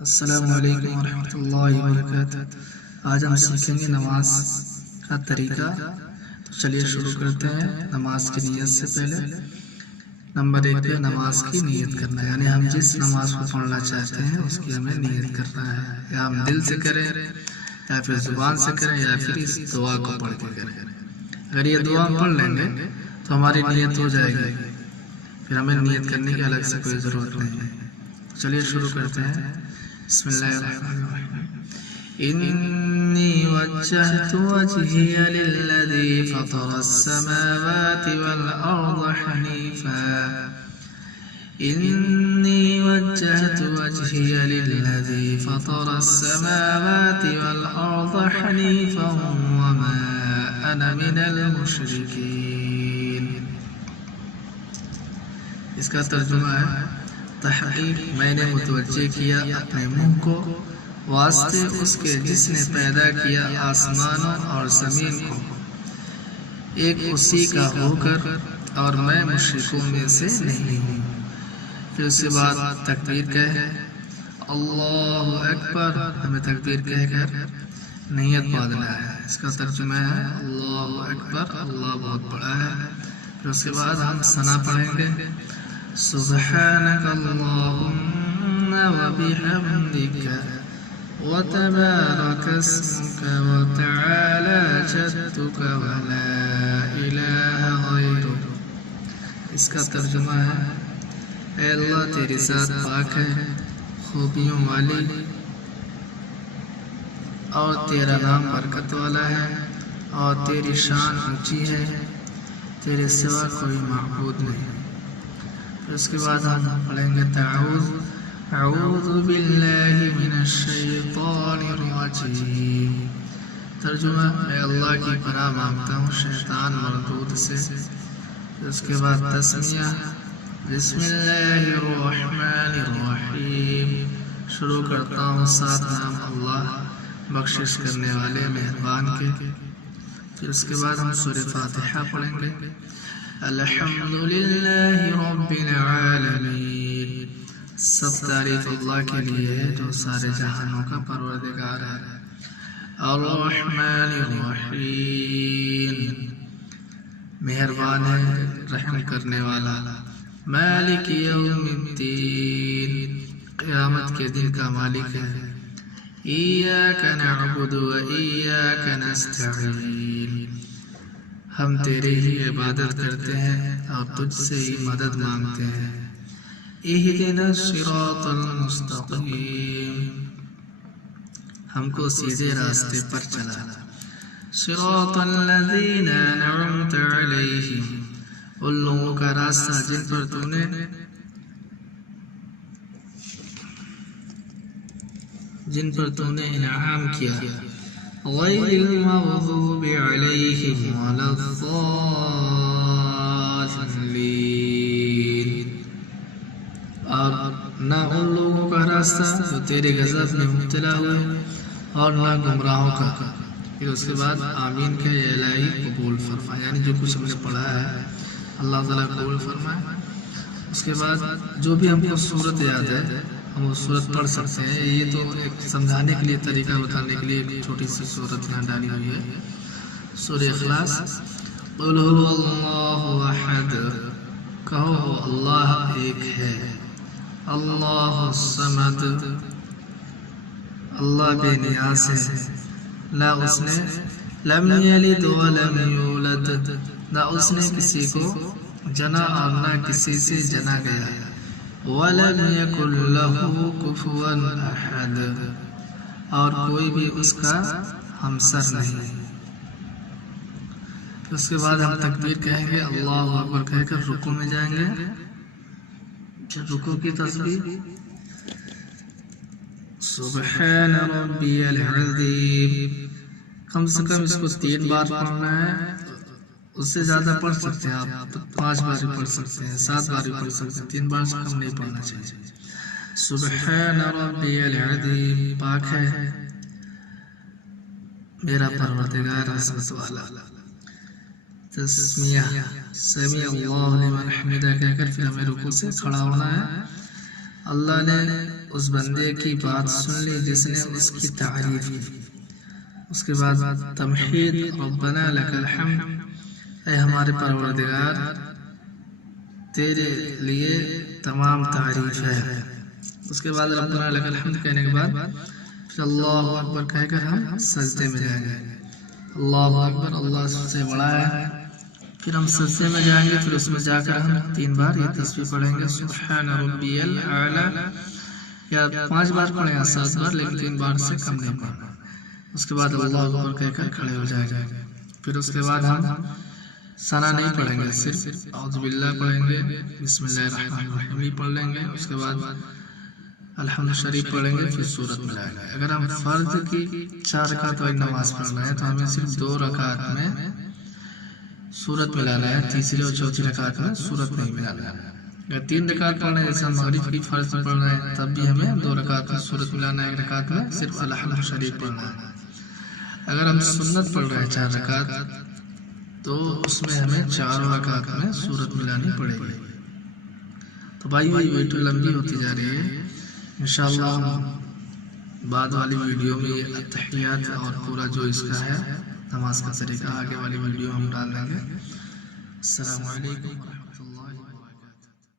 السلام علیکم ورحمۃ اللہ وبرکاتہ۔ آج ہم سیکھیں گے نماز کا طریقہ۔ تو چلیے شروع کرتے ہیں۔ نماز کی نیت سے پہلے نمبر 1 پہ نماز کی نیت کرنا ہے، یعنی ہم جس نماز کو پڑھنا چاہتے ہیں اس کی ہمیں نیت کرنا ہے، یا ہم دل سے کریں یا پھر زبان سے کریں یا پھر اس دعا کو پڑھ کے کریں۔ اگر یہ دعا ہم پڑھ لیں گے تو ہماری نیت ہو جائے گی، پھر ہمیں نیت کرنے کی الگ سے کوئی ضرورت نہیں ہے۔ چلیے شروع کرتے ہیں۔ بسم اللہ الرحمن الرحیم۔ انی وجہت وجہی للذی فطر السماوات والارض حنیفا انی وجہت وجہی للذی فطر السماوات والارض حنیفا وما انا من المشرکین۔ اس کا ترجمہ ہے تحقیق میں نے متوجہ کیا اپنے منہ کو واسطے اس کے جس نے پیدا کیا آسمانوں اور زمین کو ایک اسی کا ہو کر، اور میں مشرکوں میں سے نہیں ہوں۔ پھر اس کے بعد تکبیر کہہ اللہ اکبر، ہمیں تکبیر کہہ کر نیت باندھنا ہے۔ اس کا ترجمہ ہے اللہ اکبر، اللہ بہت بڑا ہے۔ پھر اس کے بعد ہم ثنا پڑھیں گے، سبحانک اللہم وبحمدک وتبارک اسمک وتعالی جدک ولا الہ غیرک۔ اس کا ترجمہ ہے اے اللہ تیری ذات پاک ہے، خوبیوں والی، اور تیرا نام برکت والا ہے، اور تیری شان اونچی ہے، تیرے سوا کوئی معبود نہیں۔ اس کے بعد ہم پڑھیں گے اعوذ باللہ من الشیطان الرجیم۔ ترجمہ اے اللہ کی پناہ مانگتا ہوں شیطان مردود سے۔ اس کے بعد تسمیہ بسم اللہ الرحمن الرحیم، شروع کرتا ہوں ساتھ نام اللہ بخشش کرنے والے مہربان کے۔ پھر اس کے بعد ہم سورہ فاتحہ پڑھیں گے، الحمدللہ رب العالمین، سب تعریف اللہ کے لیے ہے جو سارے جہانوں کا پروردگار ہے۔ الرحمن الرحیم، مہربان ہے رحم کرنے والا۔ مالک یوم الدین، قیامت کے دن کا مالک ہے۔ ایاک نعبد و ایاک نستعین، ہم تیری ہی عبادت کرتے ہیں اور تجھ سے ہی مدد مانگتے ہیں۔ اہدنا الصراط المستقیم، ہم کو سیدھے راستے پر چلا۔ صراط الذین انعمت علیہم، ان لوگوں کا راستہ جن پر تو نے انعام کیا، غیر المغضوب علیہم ولا الضالین، اور نہ ان لوگوں کا راستہ جو تیرے غضب میں مبتلا ہوئے اور نہ گمراہوں کا۔ پھر اس کے بعد آمین کہ اے الہی قبول فرما، یعنی جو کچھ ہم نے پڑھا ہے اللہ تعالیٰ قبول فرمائے۔ اس کے بعد جو بھی ہم کو صورت یاد ہے ہم وہ صورت پڑھ سکتے ہیں۔ یہ تو ایک سمجھانے کے لیے، طریقہ بتانے کے لیے ایک چھوٹی سی صورت یہاں ڈالی ہوئی ہے، سورہ اخلاص۔ قل هو اللہ احد، کہو اللہ ایک ہے۔ اللہ الصمد، اللہ بے نیاز ہے، نہ اس نے لم یلد ولم یولد، نہ اس نے کسی کو جنا اور نہ کسی سے جنا گیا، وَلَمْ يَكُنْ لَهُ كُفُوًا أَحَدٌ، اور کوئی بھی اس کا ہمسر نہیں۔ اس کے بعد ہم تکبیر کہیں گے، اللہ اکبر کہہ کر رکوع میں جائیں گے۔ رکوع کی تسبیح سبحان ربی العظیم، کم سے کم اس کو 3 بار پڑھنا ہے۔ اس سے زیادہ پڑھ سکتے ہیں آپ، 5 بار بھی پڑھ سکتے ہیں، 7 بار بھی پڑھ سکتے ہیں، 3 بار سے کم نہیں پڑھنا چاہیے۔ سبحان ربی العظیم، پاک ہے میرا پروردگار عظمت والا۔ تسمیہ سمیع اللہ لمن حمدہ کہہ کر پھر ہمیں رکوع سے کھڑا ہونا ہے۔ اللہ نے اس بندے کی بات سن لی جس نے اس کی تعریف کی. اس کے بعد تمحید ربنا لک الحمد، اے ہمارے پروردگار تیرے لیے تمام تعریف ہے. اس کے بعد ربنا لک الحمد کہنے کے بعد پھر اللہ اکبر کہہ کر ہم سجدے میں جائیں گے. اللہ اکبر، اللہ سب سے بڑا ہے. پھر ہم سجدے میں جائیں گے. پھر اس میں جا کر ہم 3 بار یہ تسبیح پڑھیں گے، سبحان ربی الاعلی، یا 5 بار پڑھیں یا 7 بار، لیکن 3 بار سے کم نہیں پڑھنا. اس کے بعد اللہ اکبر کہہ کر کھڑے ہو جائیں گے. پھر اس کے بعد ہم ثنا نہیں پڑھیں گے، صرف اعوذ باللہ پڑھیں گے، بسم اللہ الرحمن الرحیم بھی پڑھ لیں گے. اس کے بعد الحمد شریف پڑھیں گے، پھر سورت ملائیں گے. اگر ہم فرض کی 4 رکعت والی نماز پڑھنا ہے تو ہمیں صرف 2 رکعت میں سورت ملانا ہے، تیسری اور چوتھی رکعت میں سورت نہیں ملانا ہے. اگر 3 رکعت پڑھنا ہے جیسے ہم مغرب کی فرض پڑھ رہے ہیں تب بھی ہمیں 2 رکعت میں سورت ملانا ہے، 1 رکعت میں صرف الحمد شریف پڑھنا ہے. اگر ہم سنت پڑھ رہے ہیں 4 رکعت تو اس میں ہمیں 4 رکعت میں سورت ملانی پڑے گی. تو بھائی ویڈیو لمبی ہوتی جا رہی ہے، انشاءاللہ ہم بعد والی ویڈیو میں التحیات اور پورا جو اس کا ہے نماز کا طریقہ آگے والی ویڈیو ہم ڈال دیں گے. السلام علیکم.